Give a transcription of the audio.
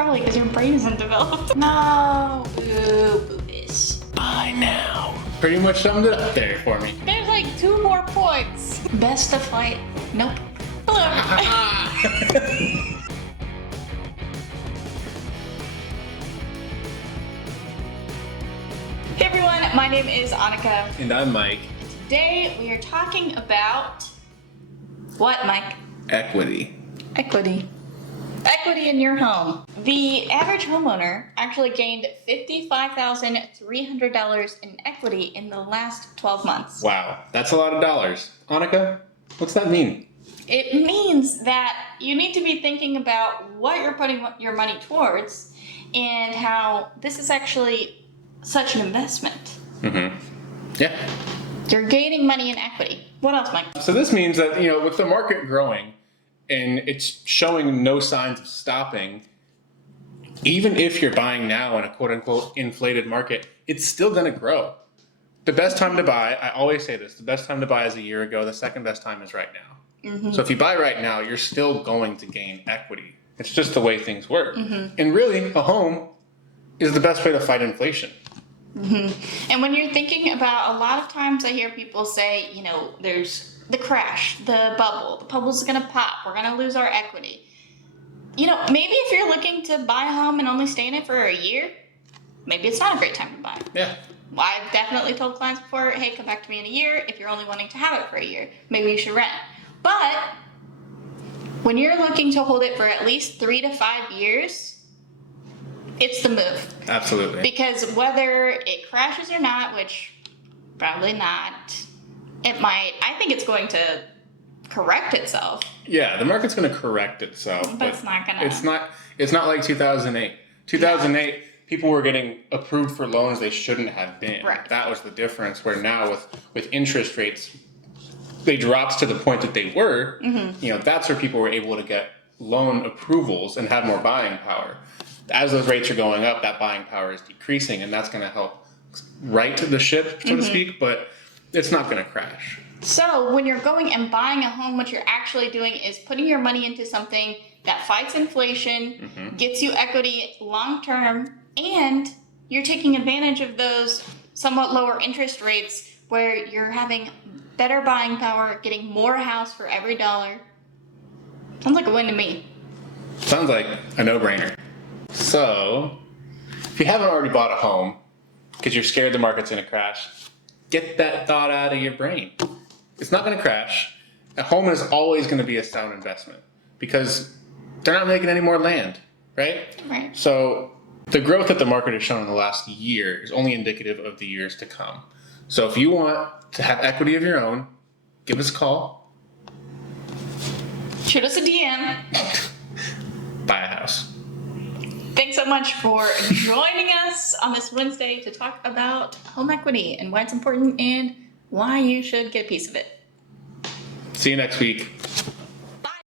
Probably because your brain isn't developed. No. Ooh, boobies. Buy now. Pretty much summed it up there for me. There's like 2 more points. Best of flight. Nope. Hello. Hey everyone, my name is Annika. And I'm Mike. Today we are talking about what, Mike? Equity. Equity. Equity in your home. The average homeowner actually gained $55,300 in equity in the last 12 months. Wow, that's a lot of dollars. Annika, what's that mean? It means that you need to be thinking about what you're putting your money towards and how this is actually such an investment. Mm-hmm. Yeah. You're gaining money in equity. What else, Mike? So this means that, with the market growing and it's showing no signs of stopping, even if you're buying now in a quote unquote inflated market, it's still going to grow. The best time to buy, I always say this, the best time to buy is a year ago. The second best time is right now. Mm-hmm. So if you buy right now, you're still going to gain equity. It's just the way things work. Mm-hmm. And really, a home is the best way to fight inflation. Mm-hmm. And when you're thinking about, a lot of times I hear people say, there's the crash, the bubble's gonna pop, we're gonna lose our equity. Maybe if you're looking to buy a home and only stay in it for a year, maybe it's not a great time to buy. Yeah. I've definitely told clients before, hey, come back to me in a year if you're only wanting to have it for a year. Maybe you should rent. But when you're looking to hold it for at least 3 to 5 years, it's the move. Absolutely. Because whether it crashes or not, which probably not, it might. I think it's going to correct itself. Yeah, the market's going to correct itself. But it's not going to. It's not like 2008. 2008, people were getting approved for loans they shouldn't have been. Right. That was the difference. Where now with interest rates, they dropped to the point that they were. Mm-hmm. That's where people were able to get loan approvals and have more buying power. As those rates are going up, that buying power is decreasing, and that's going to help right the ship, so to speak, but it's not going to crash. So when you're going and buying a home, what you're actually doing is putting your money into something that fights inflation, gets you equity long term, and you're taking advantage of those somewhat lower interest rates where you're having better buying power, getting more house for every dollar. Sounds like a win to me. Sounds like a no-brainer. So, if you haven't already bought a home because you're scared the market's going to crash, get that thought out of your brain. It's not going to crash. A home is always going to be a sound investment because they're not making any more land, right? Right. So, the growth that the market has shown in the last year is only indicative of the years to come. So, if you want to have equity of your own, give us a call. Shoot us a DM. Buy a house. Thanks so much for joining us on this Wednesday to talk about home equity and why it's important and why you should get a piece of it. See you next week.